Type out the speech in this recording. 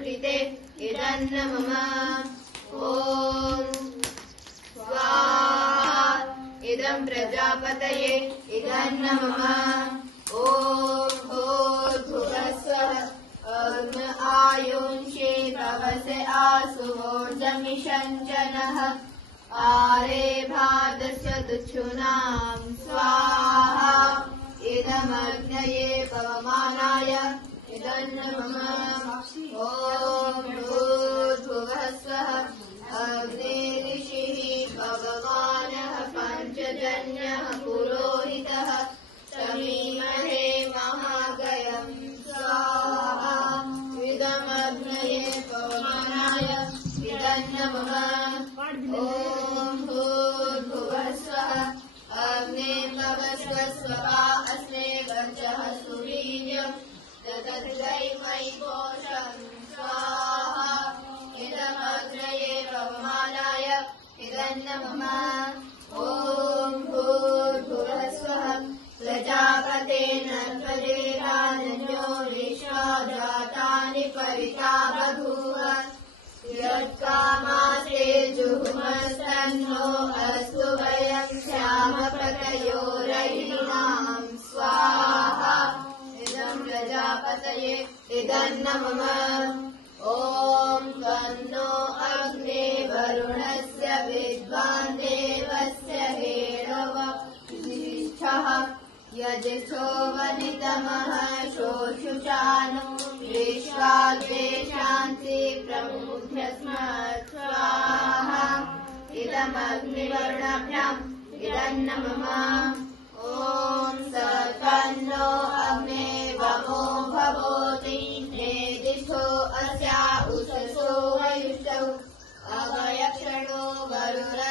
कृते इदन्न मम ॐ स्वाहा इदं प्रजापतये इदन्न मम ॐ भूर्भुवस्सुवः अग्न आयुष्ये भवसे आसुवोर्जमिषञ्जनः आरे भादस्य दुच्छुनां स्वाहा इदमग्नये पवमानाय इदन्न मम ॐ भूर्भुवः स्वः अग्ने ऋषिः भगवानः पञ्चजन्यः पुरोहितः समीमहे महागयं स्वाहा इदमग्नये पवमानाय इदन्न मम ॐ भूर्भुवः स्वः अग्ने भवस्व स्वहा अस्मे वर्चः सुवीर्यम् ततद्वै घोषं स्वाहा इदमग्नये पवमानाय इदन्न मम ॐ भूर्भुवः स्वः प्रजापते नर्मदेरानन्यो विश्वा जातानि परिता बभूव यत्कामास्ते जुहुमस्तन्नो अस्तु वयं श्यामपतयोरयिणां स्वाहा इदं प्रजापतये इदन्न मम ॐ तन्नो अग्ने वरुणस्य विद्वान् देवस्य हेरव ज्येष्ठः यजसो वनितमः शोषुचानो विश्वा द्वेषान्ति प्रमुद्य स्म स्वाहा इदमग्निवर्णाभ्याम् इदन्न मम ॐ तन्नो अग्ने वमो भवोति नेदिशो अस्या उषसो वयुषौ अवयक्षणो वरुण